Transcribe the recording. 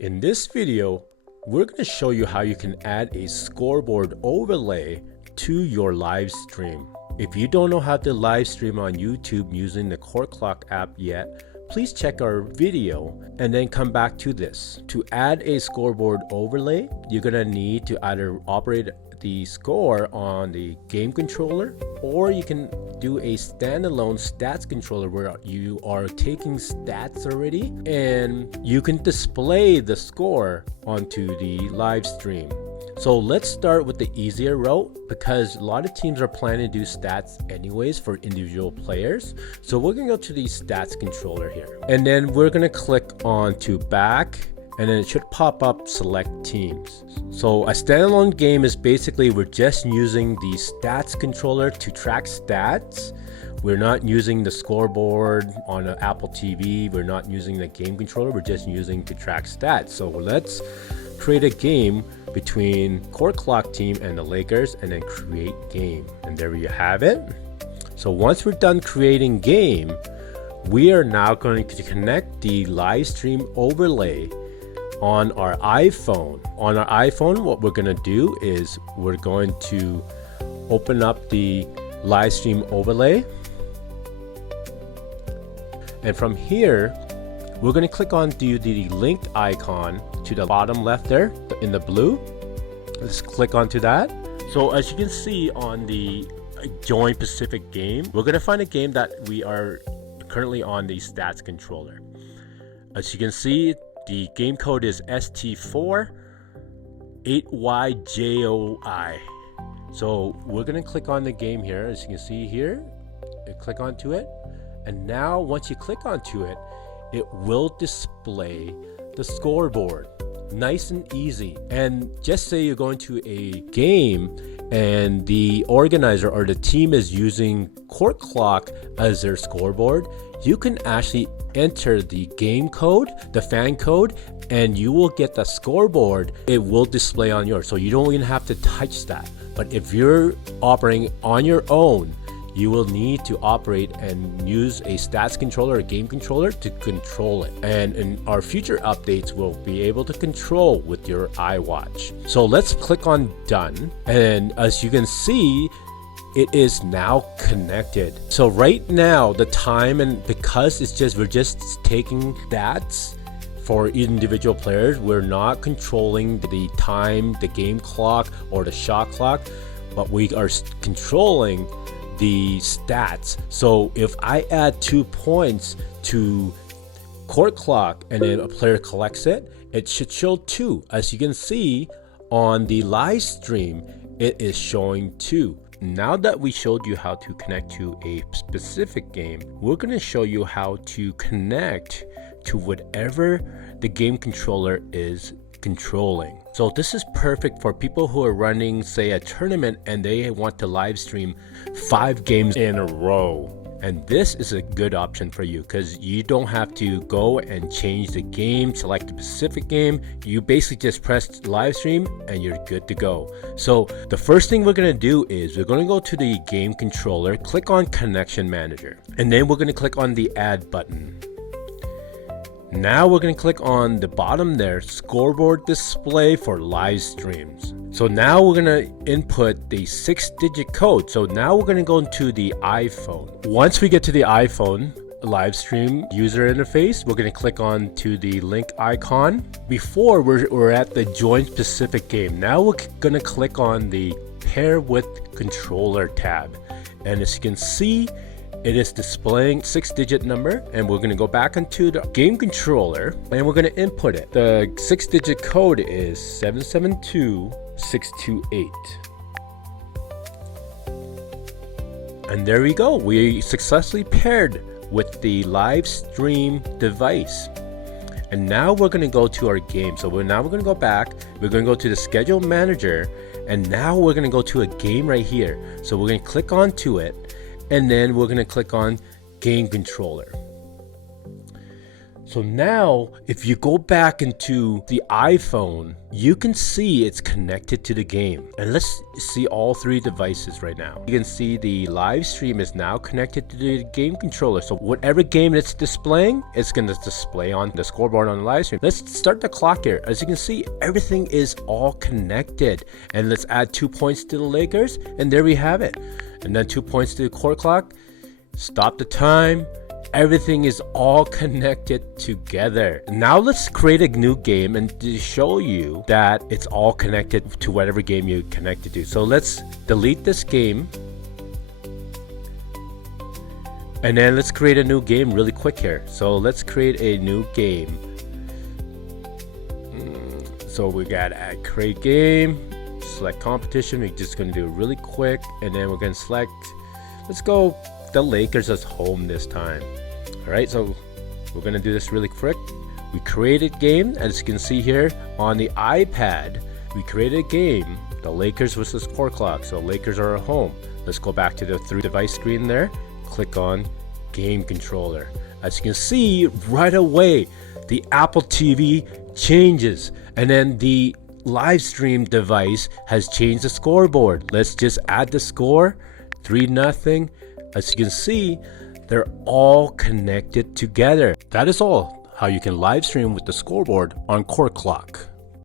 In this video, we're going to show you how you can add a scoreboard overlay to your live stream. If you don't know how to live stream on YouTube using the CourtClok app yet, please check our video and then come back to this. To add a scoreboard overlay, you're going to need to either operate the score on the game controller, or you can do a standalone stats controller where you are taking stats already and you can display the score onto the live stream. So let's start with the easier route, because a lot of teams are planning to do stats anyways for individual players. So we're gonna go to the stats controller here, and then we're gonna click on to back, and then it should pop up select teams. So a standalone game is basically we're just using the stats controller to track stats. We're not using the scoreboard on an Apple TV. We're not using the game controller. We're just using to track stats. So let's create a game between CourtClok team and the Lakers, and then create game. And there you have it. So once we're done creating game, we are now going to connect the live stream overlay on our iPhone. On our iPhone, what we're going to do is we're going to open up the live stream overlay. And from here, we're going to click on the linked icon to the bottom left there in the blue. Let's click onto that. So as you can see on the join Pacific game, we're going to find a game that we are currently on the stats controller. As you can see, the game code is ST4-8YJOI. So we're going to click on the game here. As you can see here, click onto it. And now once you click onto it, it will display the scoreboard. Nice and easy. And just say you're going to a game and the organizer or the team is using CourtClok as their scoreboard, you can actually enter the game code, the fan code, and you will get the scoreboard. It will display on yours, so you don't even have to touch that. But if you're operating on your own, you will need to operate and use a stats controller or game controller to control it. And in our future updates, we'll be able to control with your iWatch. So let's click on done. And as you can see, it is now connected. So right now, the time, and because we're just taking stats for individual players, we're not controlling the time, the game clock, or the shot clock, but we are controlling the stats. So if I add 2 points to CourtClok and then a player collects it, it should show 2. As you can see on the live stream, it is showing 2. Now that we showed you how to connect to a specific game, we're going to show you how to connect to whatever the game controller is controlling. So this is perfect for people who are running, say, a tournament and they want to live stream 5 games in a row. And this is a good option for you because you don't have to go and change the game, select a specific game. You basically just press live stream and you're good to go. So the first thing we're going to do is we're going to go to the game controller, click on connection manager, and then we're going to click on the add button. Now we're going to click on the bottom there, scoreboard display for live streams. So now we're going to input the 6-digit code. So now we're going to go into the iPhone. Once we get to the iPhone live stream user interface, we're going to click on to the link icon. Before we're at the join specific game. Now we're going to click on the pair with controller tab. And as you can see, it is displaying 6-digit number, and we're going to go back into the game controller and we're going to input it. The 6-digit code is 772628. And there we go. We successfully paired with the live stream device. And now we're going to go to our game. So we're going to go back. We're going to go to the schedule manager, and now we're going to go to a game right here. So we're going to click onto it. And then we're going to click on game controller. So now, if you go back into the iPhone, you can see it's connected to the game. And let's see all three devices right now. You can see the live stream is now connected to the game controller. So whatever game it's displaying, it's going to display on the scoreboard on the live stream. Let's start the clock here. As you can see, everything is all connected. And let's add 2 points to the Lakers. And there we have it. And then 2 points to the CourtClok. Stop the time. Everything is all connected together. Now let's create a new game and to show you that it's all connected to whatever game you connected to. So let's delete this game. And then let's create a new game really quick here. So let's create a new game. So we got add create game, select competition. We're just gonna do it really quick. And then we're gonna select, let's go the Lakers as home this time. Alright, so we're gonna do this really quick. We created game, as you can see here on the iPad. We created a game, the Lakers versus CourtClok. So Lakers are at home. Let's go back to the 3 device screen there. Click on game controller. As you can see right away, the Apple TV changes, and then the live stream device has changed the scoreboard. Let's just add the score, 3-0. As you can see, they're all connected together. That is all how you can live stream with the scoreboard on CourtClok.